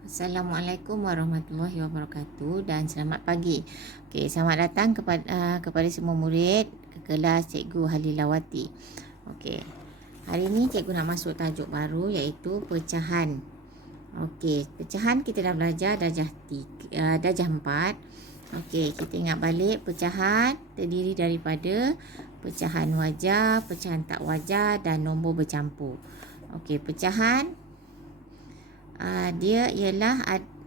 Assalamualaikum warahmatullahi wabarakatuh dan selamat pagi. Okey, selamat datang kepada semua murid ke kelas Cikgu Halilawati. Okey. Hari ini cikgu nak masuk tajuk baru iaitu pecahan. Okey, pecahan kita dah belajar darjah 4. Okey, kita ingat balik pecahan terdiri daripada pecahan wajar, pecahan tak wajar dan nombor bercampur. Okey, pecahan dia ialah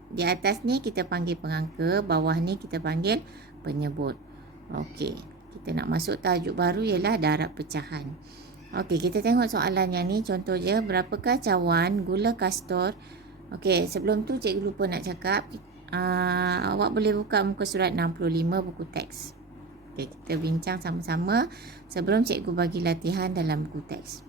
di atas ni kita panggil pengangka, bawah ni kita panggil penyebut. Okey, kita nak masuk tajuk baru ialah darab pecahan. Okey, kita tengok soalan yang ni. Contoh je, berapakah cawan gula kastor? Okey, sebelum tu cikgu lupa nak cakap, awak boleh buka muka surat 65 buku teks. Okey, kita bincang sama-sama sebelum cikgu bagi latihan dalam buku teks.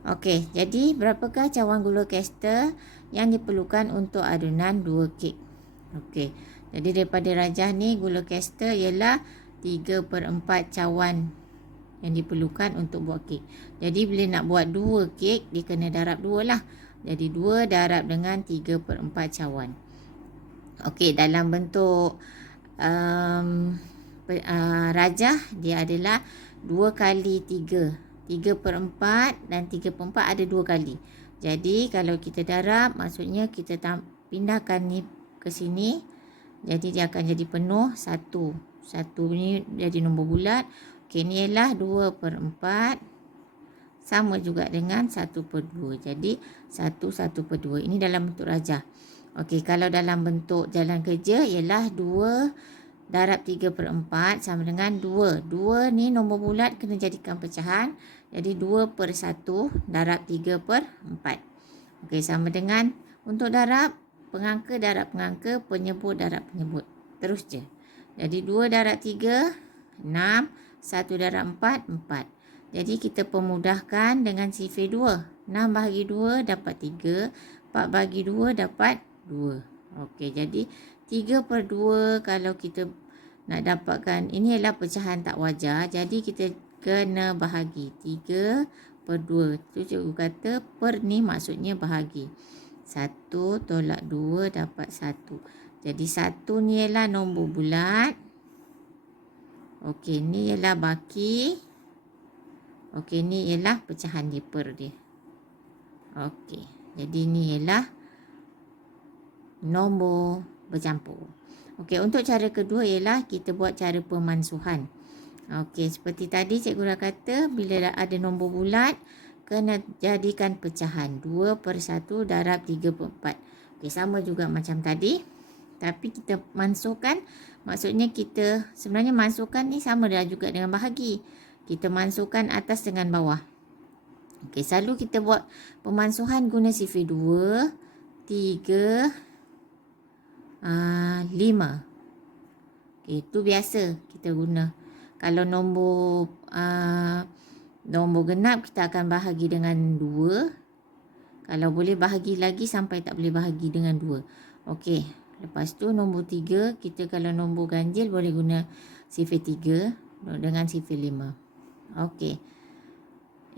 Okey, jadi berapakah cawan gula kastor yang diperlukan untuk adunan 2 kek? Okey, jadi daripada rajah ni gula kastor ialah 3/4 cawan yang diperlukan untuk buat kek. Jadi bila nak buat 2 kek, dia kena darab 2 lah. Jadi 2 darab dengan 3/4 cawan. Okey, dalam bentuk rajah dia adalah 2 kali 3. 3/4 dan 3/4 ada 2 kali. Jadi kalau kita darab, maksudnya kita pindahkan ni ke sini. Jadi dia akan jadi penuh 1. 1 ni jadi nombor bulat. Okey, ni ialah 2/4 sama juga dengan 1/2. Jadi 1/2. Ini dalam bentuk rajah. Okey, kalau dalam bentuk jalan kerja ialah 2 darab 3/4 sama dengan 2. 2 ni nombor bulat kena jadikan pecahan. Jadi 2/1 darab 3/4. Okey, sama dengan untuk darab pengangka darab pengangka, penyebut darab penyebut. Terus je. Jadi 2 darab 3, 6. 1 darab 4, 4. Jadi kita pemudahkan dengan sifir 2. 6 bahagi 2 dapat 3. 4 bahagi 2 dapat 2. Okey, jadi 3/2 kalau kita nak dapatkan, ini adalah pecahan tak wajar. Jadi kita kena bahagi 3/2. Tu cikgu kata per ni maksudnya bahagi. 1 tolak 2 dapat 1. Jadi 1 ni ialah nombor bulat. Okey, ni ialah baki. Okey, ni ialah pecahan dia per dia. Okey, jadi ni ialah nombor bercampur. Okey, untuk cara kedua ialah kita buat cara pemansuhan. Okey, seperti tadi cikgu dah kata, bila ada nombor bulat, kena jadikan pecahan. 2/1 darab 3/4. Okey, sama juga macam tadi. Tapi kita mansuhkan, maksudnya kita sebenarnya mansuhkan ni sama dah juga dengan bahagi. Kita mansuhkan atas dengan bawah. Okey, selalu kita buat pemansuhan guna sifir 2, 3, 5. Okey, itu biasa kita guna. Kalau nombor genap kita akan bahagi dengan 2. Kalau boleh bahagi lagi sampai tak boleh bahagi dengan 2. Okey, lepas tu nombor 3, kita kalau nombor ganjil boleh guna sifir 3 dengan sifir 5. Okey,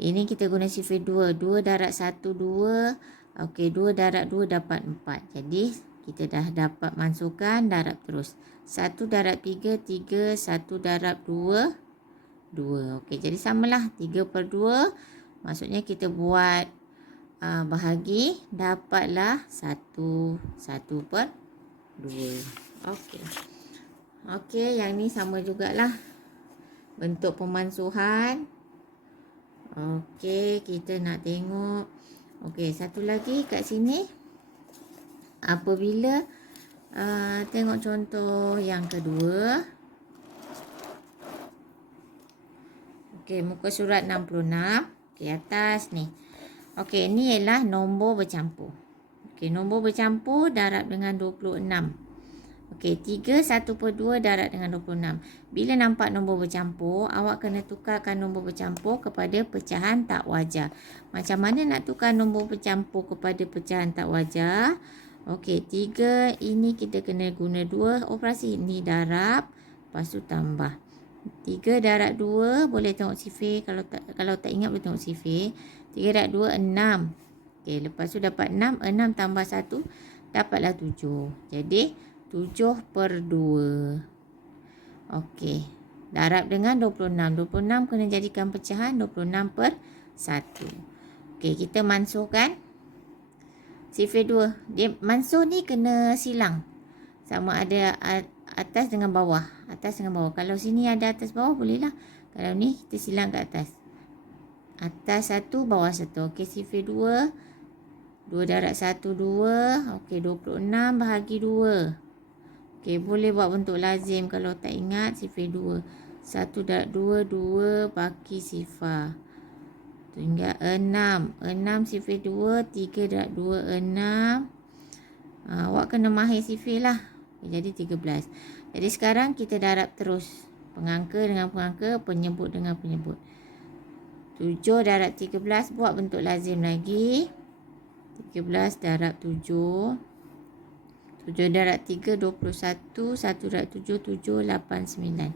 ini kita guna sifir 2. 2 darab 1, 2. Okey, 2 darab 2 dapat 4. Jadi kita dah dapat mansuhkan, darab terus. 1 darab 3, 3. 1 darab 2, 2. Okey, jadi samalah 3/2. Maksudnya kita buat bahagi, dapatlah 1/2. Okey. Okey, yang ni sama jugalah bentuk pemansuhan. Okey, kita nak tengok. Okey, satu lagi kat sini. Apabila tengok contoh yang kedua. Okey, muka surat 66. Okey, atas ni. Okey, ni ialah nombor bercampur. Okey, nombor bercampur darab dengan 26. Okey, 3 1/2 darab dengan 26. Bila nampak nombor bercampur, awak kena tukarkan nombor bercampur kepada pecahan tak wajar. Macam mana nak tukar nombor bercampur kepada pecahan tak wajar? Okey, 3 ini kita kena guna 2 operasi. Ni darab, lepas tu tambah. 3 darab 2, boleh tengok sifir. Kalau tak ingat boleh tengok sifir. 3 darab 2, 6. Okey, lepas tu dapat 6. 6 tambah 1, dapatlah 7. Jadi 7/2. Okey. Darab dengan 26. 26 kena jadikan pecahan 26/1. Okey, kita mansuhkan sifir 2. Dia mansuh ni kena silang. Sama ada atas dengan bawah. Atas dengan bawah. Kalau sini ada atas bawah bolehlah. Kalau ni kita silang ke atas. Atas 1, bawah 1. Okey, sifir 2. 2 darab 1, 2. Okey, 26 bahagi 2. Okey, boleh buat bentuk lazim kalau tak ingat sifir 2. 1 darab 2, 2 baki sifar. Tinggal 6. 6 sifir 2, 3 darab 2, 6. Awak kena mahir sifir lah. Jadi 13. Jadi sekarang kita darab terus. Pengangka dengan pengangka, penyebut dengan penyebut. 7 darab 13 buat bentuk lazim lagi. 13 darab 7. 7 darab 3, 21. 1 darab 7, 7, 8, 9.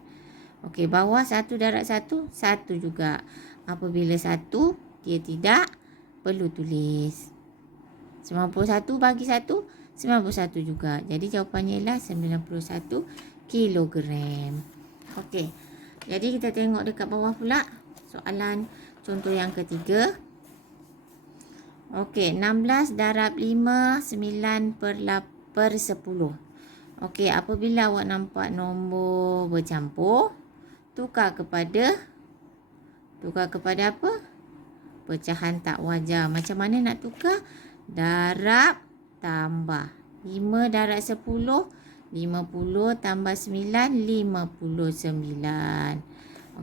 Okey, bawah 1 darab 1, 1 juga. Apabila 1, dia tidak perlu tulis. 91 bagi 1, 91 juga. Jadi jawapannya ialah 91 kilogram. Okey, jadi kita tengok dekat bawah pula. Soalan contoh yang ketiga. Okey, 16 darab 5, 9/10. Okey, apabila awak nampak nombor bercampur, tukar kepada apa? Pecahan tak wajar. Macam mana nak tukar? Darab tambah. 5 darab 10, 50 tambah 9, 59.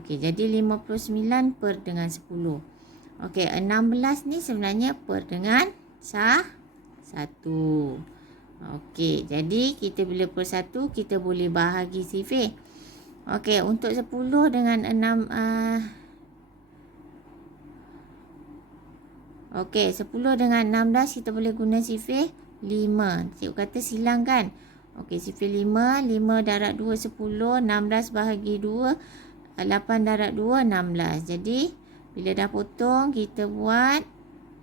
Okey, jadi 59 per dengan 10. Okey, 16 ni sebenarnya per dengan 1. Okey, jadi kita bila per 1, kita boleh bahagi sifir. Okey, untuk 10 dengan 6. Okey, 10 dengan 16 kita boleh guna sifir 5. Cikgu kata silang kan? Okey, sifir 5. 5 darab 2, 10. 16 bahagi 2. 8 darab 2, 16. Jadi, bila dah potong, kita buat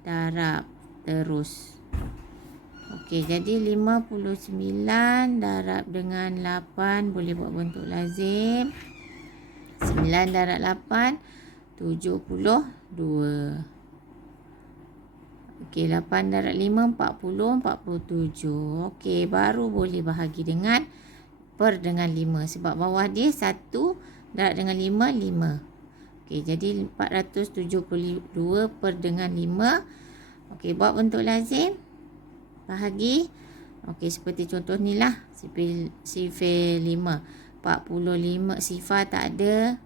darab terus. Okey, jadi 59 darab dengan 8. Boleh buat bentuk lazim. 9 darab 8, 72. Okey, 8 darab 5, 40, 47. Okey, baru boleh bahagi dengan per dengan 5. Sebab bawah dia 1 darab dengan 5, 5. Okey, jadi 472 per dengan 5. Okey, buat bentuk lazim. Bahagi. Okey, seperti contoh ni lah. Sifir 5. 45. Sifar tak ada.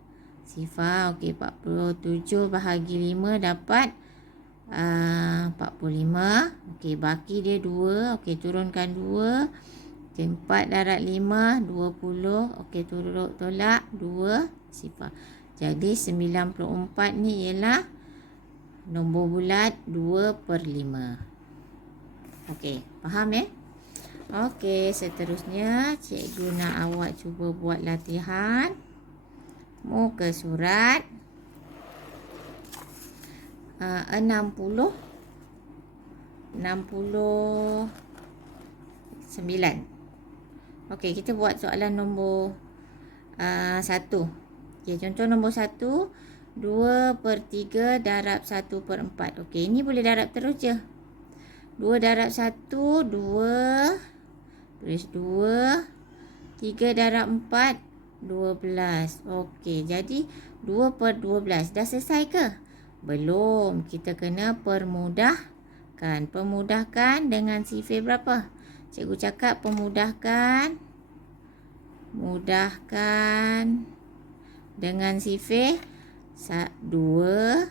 Sifar. Okey, 47 bahagi 5 dapat 45. Okey, baki dia 2. Okey, turunkan 2. 4 darab 5, 20. Okey, tolak 2 sifar. Jadi 94 ni ialah nombor bulat 2/5. Okey, faham ya? Okey, seterusnya cikgu nak awak cuba buat latihan. Muka surat 69. Okey, kita buat soalan nombor 1. Okey, contoh nombor 1. 2/3 darab 1/4. Okey, ini boleh darab terus je. 2 darab 1, 2. Tulis 2. 3 darab 4, 12. Okey, jadi 2/12. Dah selesai ke? Belum. Kita kena permudahkan. Permudahkan dengan sifir berapa? Cikgu cakap pemudahkan. Mudahkan dengan sifir 2,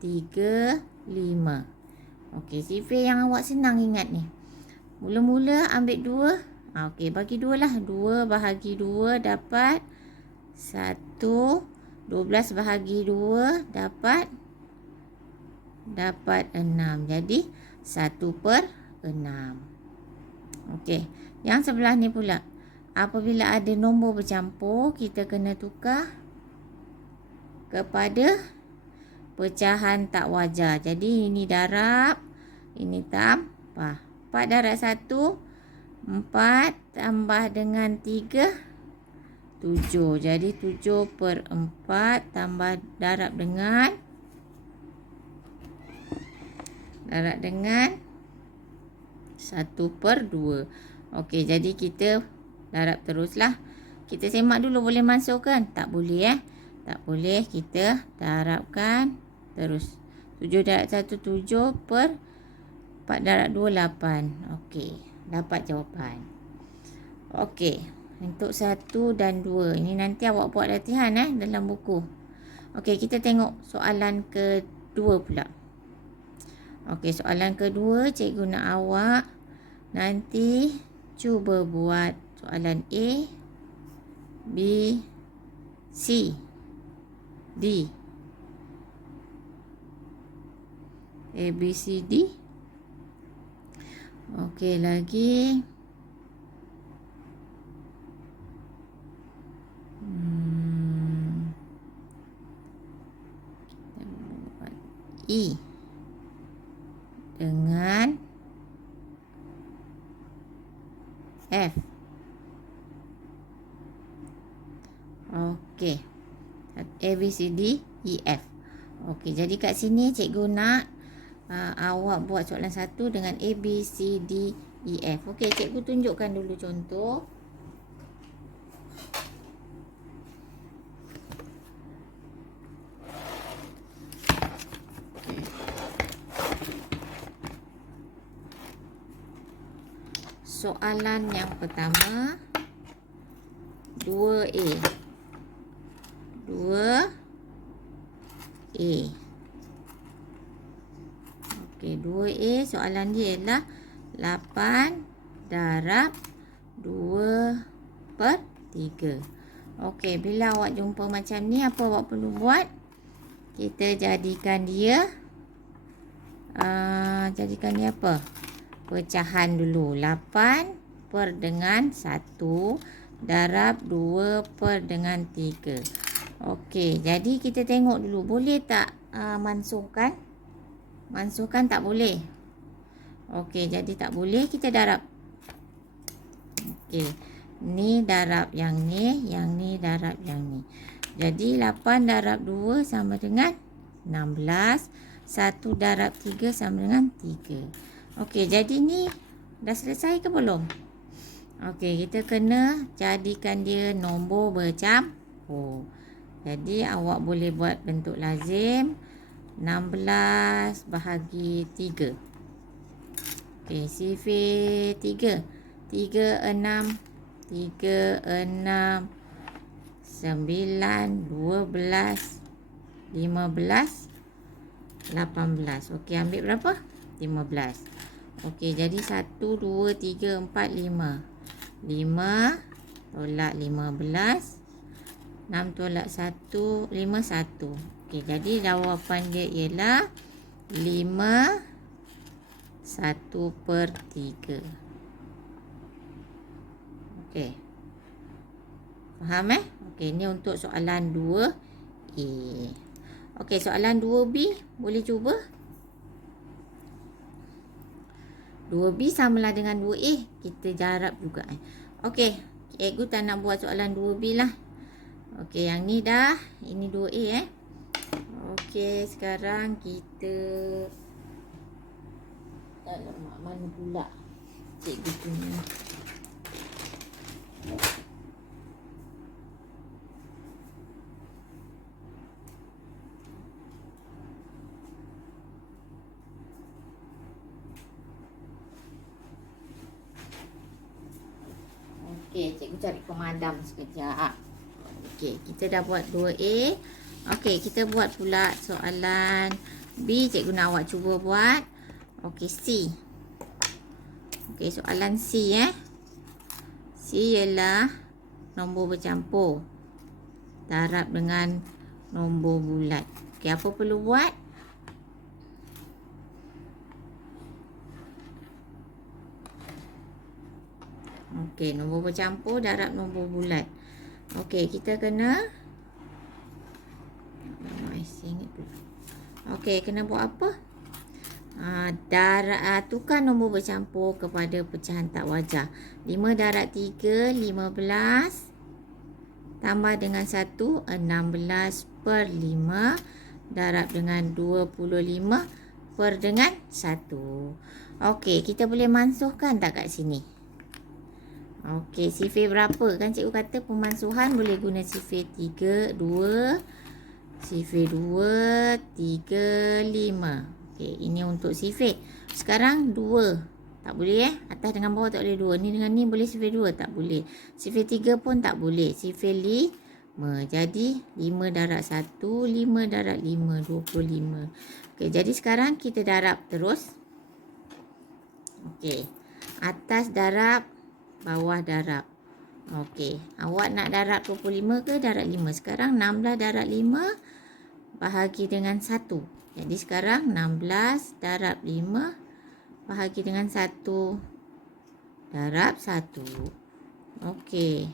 3, 5. Okey, sifir yang awak senang ingat ni. Mula-mula ambil 2. Okey, bagi 2 lah. 2 bahagi 2 dapat 1. 12 bahagi 2 dapat 6. Jadi 1/6. Okey, yang sebelah ni pula. Apabila ada nombor bercampur, kita kena tukar kepada pecahan tak wajar. Jadi ini darab, ini tambah. 4 darab 1, 4 tambah dengan 3, 7. Jadi 7/4 tambah darab dengan 1/2. Okey, jadi kita darab teruslah. Kita semak dulu boleh masuk kan? Tak boleh Tak boleh, kita darabkan terus. 7 darab 1, 7 per 4 darab 2, 8. Okey, dapat jawapan. Okey, untuk 1 dan 2. Ini nanti awak buat latihan dalam buku. Okey, kita tengok soalan kedua pula. Okey, soalan kedua cikgu nak awak nanti cuba buat soalan A, B, C, D. A, B, C, D. Okey, lagi. Kita buat E dengan F. Okey. A, B, C, D, E, F. Okey, jadi kat sini cikgu nak awak buat soalan 1 dengan A, B, C, D, E, F. Okey, cikgu tunjukkan dulu contoh. Soalan yang pertama 2A. 2A. Okey, 2A soalan dia ialah 8 darab 2/3. Okey, bila awak jumpa macam ni, apa awak perlu buat? Kita jadikan dia apa? Pecahan dulu. 8 per dengan 1 darab 2 per dengan 3. Okey, jadi kita tengok dulu. Boleh tak mansuhkan? Mansuhkan tak boleh. Okey, jadi tak boleh. Kita darab. Okey, ni darab yang ni darab yang ni. Jadi 8 darab 2 sama dengan 16. 1 darab 3 sama dengan 3. Okey, jadi ni dah selesai ke belum? Okey, kita kena jadikan dia nombor bercampur. Jadi awak boleh buat bentuk lazim 16 bahagi 3. Okey, sifar 3. 3, 6. 3, 6. 9, 12. 15. 18. Okey, ambil berapa? 15. Okey, jadi 1, 2, 3, 4, 5. 5 tolak 15. 6 tolak 1, 5, 1. Okey, jadi jawapan dia ialah 5, 1/3. Okey. Faham Okey, ni untuk soalan 2A. Okey, soalan 2B boleh cuba. 2B samalah dengan 2A. Kita darab juga. Okey, cikgu tak nak buat soalan 2B lah. Okey, yang ni dah. Ini 2A Okey, sekarang kita alamak, mana pula cikgu punya. Okey, cikgu cari pemadam sekejap. Okey, kita dah buat 2A. Okey, kita buat pula soalan B. Cikgu nak awak cuba buat. Okey, C. Okey, soalan C C ialah nombor bercampur. Darab dengan nombor bulat. Okey, apa perlu buat? Okey, nombor bercampur darab nombor bulat. Okey, kita kena Okey, kena buat apa? Tukar nombor bercampur kepada pecahan tak wajar. 5 darab 3, 15. Tambah dengan 1, 16 per 5. Darab dengan 25 per dengan 1. Okey, kita boleh mansuhkan tak kat sini? Okey, sifir berapa? Kan cikgu kata pemansuhan boleh guna sifir 3, 2. Sifir 2, 3, 5. Okey, ini untuk sifir. Sekarang 2. Tak boleh Atas dengan bawah tak boleh 2. Ni dengan ni boleh sifir 2? Tak boleh. Sifir 3 pun tak boleh. Sifir 5. Jadi 5 darab 1, 5 darab 5, 25. Okey, jadi sekarang kita darab terus. Okey. Atas darab, bawah darab. Okey, awak nak darab 25 ke darab 5? Sekarang 16 darab 5 bahagi dengan 1. Jadi sekarang 16 darab 5 bahagi dengan 1 darab 1. Okey.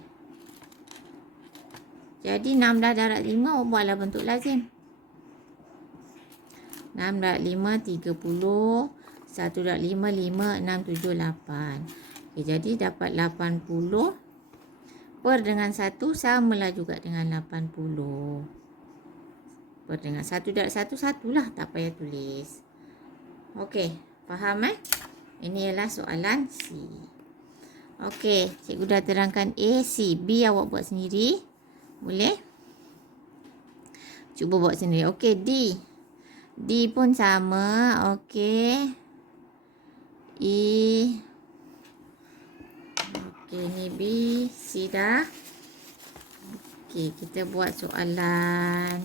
Jadi 16 darab 5 awak buatlah bentuk lazim. 6 darab 5, 30. 1 darab 5, 5, 6, 7, 8. Okey, jadi dapat 80 per dengan 1 samalah juga dengan 80. Per dengan 1 darab 1, 1 lah. Tak payah tulis. Okey, faham Ini ialah soalan C. Okey, cikgu dah terangkan A, C. B awak buat sendiri. Boleh? Cuba buat sendiri. Okey, D. D pun sama. Okey. E. Okey, ni B. C dah. Okey, kita buat soalan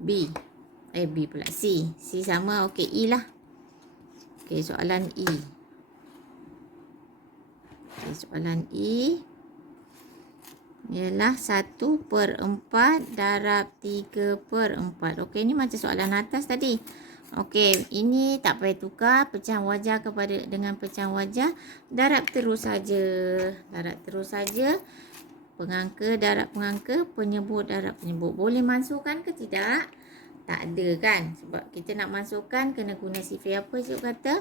B. B pula. C. C sama. Okey, E lah. Okey, soalan E. Okey, soalan E. Ialah 1 per 4 darab 3 per 4. Okey, ni macam soalan atas tadi. Okey, ini tak payah tukar pecahan wajah dengan pecahan wajah. Darab terus saja. Darab terus saja. Pengangka darab pengangka, penyebut darab penyebut. Boleh masukkan ke tidak? Tak ada kan? Sebab kita nak masukkan kena guna sifir apa cikgu kata?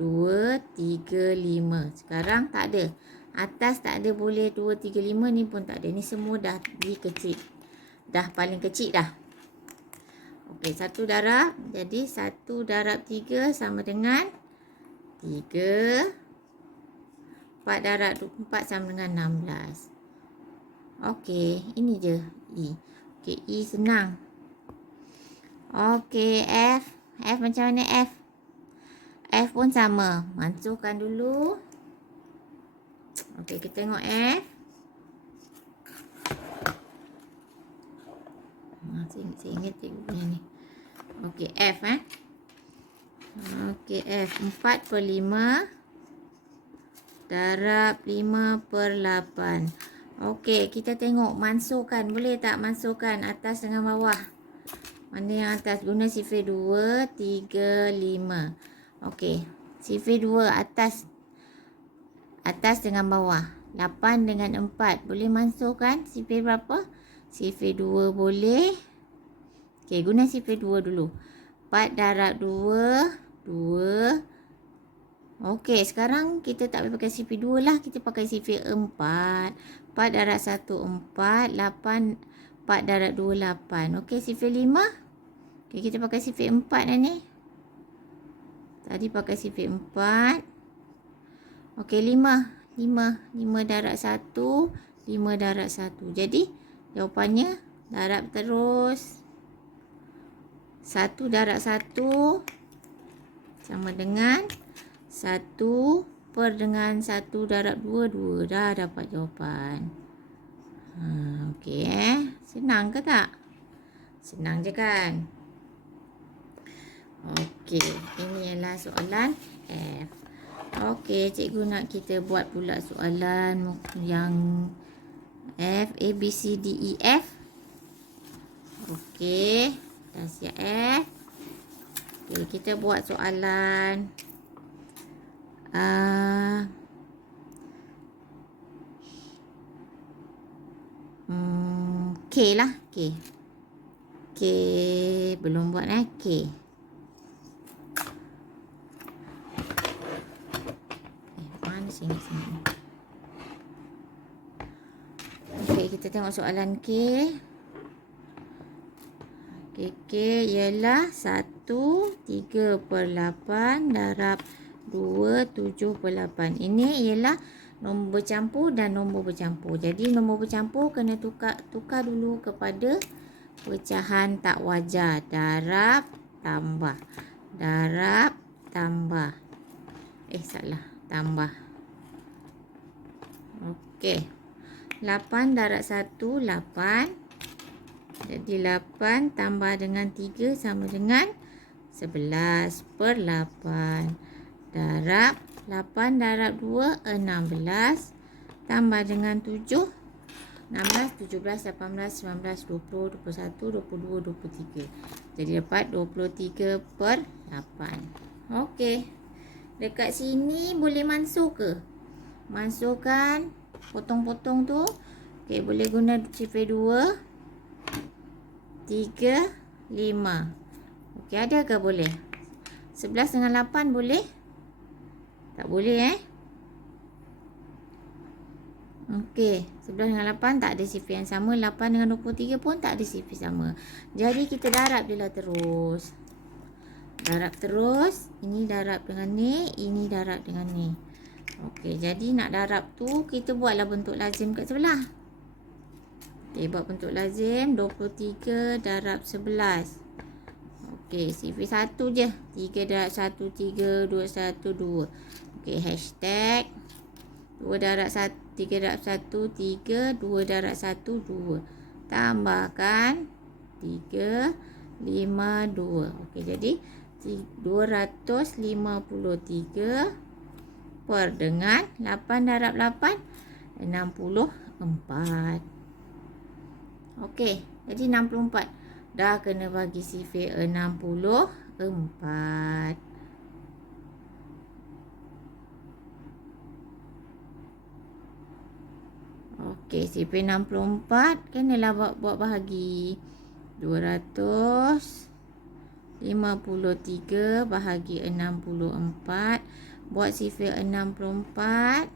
2, 3, 5. Sekarang tak ada. Atas tak ada boleh 2, 3, 5. Ni pun tak ada. Ni semua dah dikecil. Dah paling kecil dah. Okey, 1 darab. Jadi 1 darab 3 sama dengan 3. 4 darab 4 sama dengan 16. Okey, ini je E. Okey, E senang. Okey, F. F macam mana F? F pun sama. Masukkan dulu. Okey, kita tengok F. Saya ingat cikgu punya ni. Okey, F Okey, F. 4 per 5 darab 5 per 8. Okey, kita tengok masukkan. Boleh tak masukkan atas dengan bawah? Mana yang atas? Guna sifir 2, 3, 5. Okey, sifir 2 atas. Atas dengan bawah. 8 dengan 4. Boleh masukkan sifir berapa? Sifir 2 boleh. Okey, guna sifir 2 dulu. 4 darab 2, 2. Okey, sekarang kita tak boleh pakai sifir 2 lah. Kita pakai sifir 4. 4 darab 1, 4. 8, 4 darab 2, 8. Okey, sifir 5. Okey, kita pakai sifir 4 dah ni. Tadi pakai sifir 4. Okey, 5. 5 darab 1, 5 darab 1. Jadi, jawapannya darab terus. 1 darab 1 sama dengan 1 per dengan 1 darab 2, 2. Dah dapat jawapan. Okey Senang ke tak? Senang je kan? Okey, ini ialah soalan F. Okey, cikgu nak kita buat pula soalan yang F, A, B, C, D, E, F. Okey, dah siap F. Okey, kita buat soalan K lah. K belum buat K. Sini. Okey, kita tengok soalan K. K ialah 1 3/8 darab 2 7/8. Ini ialah nombor bercampur dan nombor bercampur. Jadi nombor bercampur kena tukar dulu kepada pecahan tak wajar. Darab tambah. Darab tambah. Salah. Tambah. Okey. 8 darab 1 8. Jadi 8 tambah dengan 3 sama dengan 11/8. Darab 8 darab 2 16. Tambah dengan 7 16, 17, 18, 19, 20, 21, 22, 23. Jadi dapat 23/8. Okey. Dekat sini boleh mansuh ke? Mansuhkan potong-potong tu. Okey, boleh guna CP2 3 5. Okey, ada ke boleh? 11 dengan 8 boleh? Tak boleh Okey, 11 dengan 8 tak ada sifar yang sama. 8 dengan 23 pun tak ada sifar sama. Jadi kita darab je lah terus. Darab terus. Ini darab dengan ni, ini darab dengan ni. Okey, jadi nak darab tu kita buatlah bentuk lazim kat sebelah. Okey, buat bentuk lazim. 23 darab 11. Okey, sifar 1 je. 3 darab 1, 3, 2, 1, 2. Okey, hashtag 2 darab 1, 3 darab 1, 3, 2 darab 1, 2. Tambahkan 3, 5, 2. Okey, jadi 253 per dengan 8 darab 8, 64. Okey, jadi 64. Dah kena bagi sifar 64. Okey, sifar 64 kenalah buat bahagi. 253 bahagi 64. Buat sifar 64.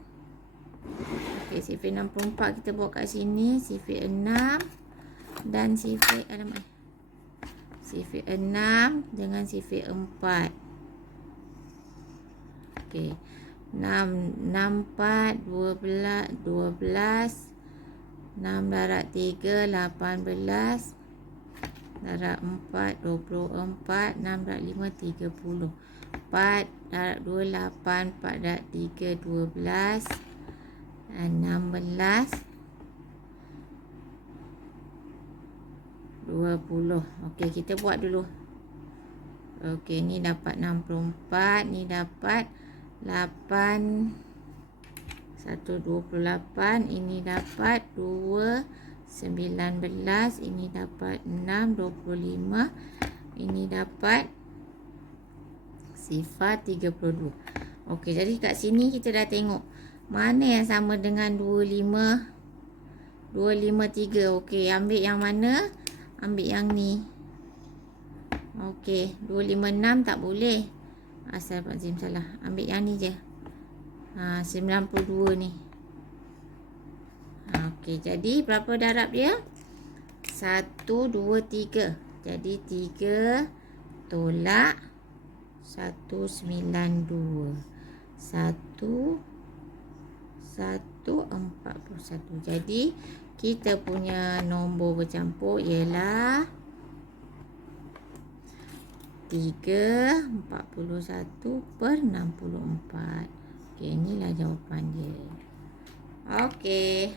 Okey, sifar 64 kita buat kat sini. Sifar 6 dan sifar sifar 6 dengan sifar 4. Okey. 6 4 12 6 darab 3 18 darab 4 24 6 darab 5 30 4 darab 2 8 4 darab 3 12 16 20. Okey, kita buat dulu. Okey, ni dapat 64, ni dapat 8 128, ini dapat 2 19, ini dapat 6 25, ini dapat sifar 32. Okey, jadi kat sini kita dah tengok mana yang sama dengan 25 253. Okey, ambil yang mana? Ambil yang ni. Okey, 256 tak boleh. Asal Pak Zim salah. Ambil yang ni je. 92 ni. Okey, jadi berapa darab dia? 1 2 3. Jadi 3 tolak 192. 1 141. Jadi kita punya nombor bercampur ialah 341/64. Okey, inilah jawapan dia. Okey,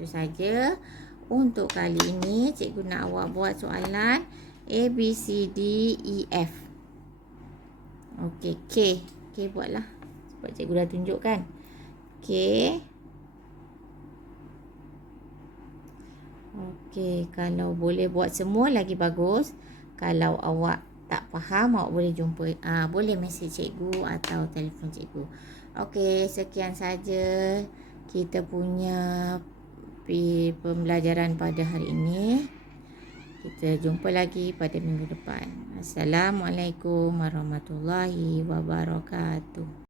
itu saja untuk kali ini. Cikgu nak awak buat soalan A, B, C, D, E, F. Okey, K. K buatlah. Sebab cikgu dah tunjukkan. K. Okey, kalau boleh buat semua lagi bagus. Kalau awak tak faham, awak boleh jumpa, boleh mesej cikgu atau telefon cikgu. Okey, sekian saja kita punya pembelajaran pada hari ini. Kita jumpa lagi pada minggu depan. Assalamualaikum warahmatullahi wabarakatuh.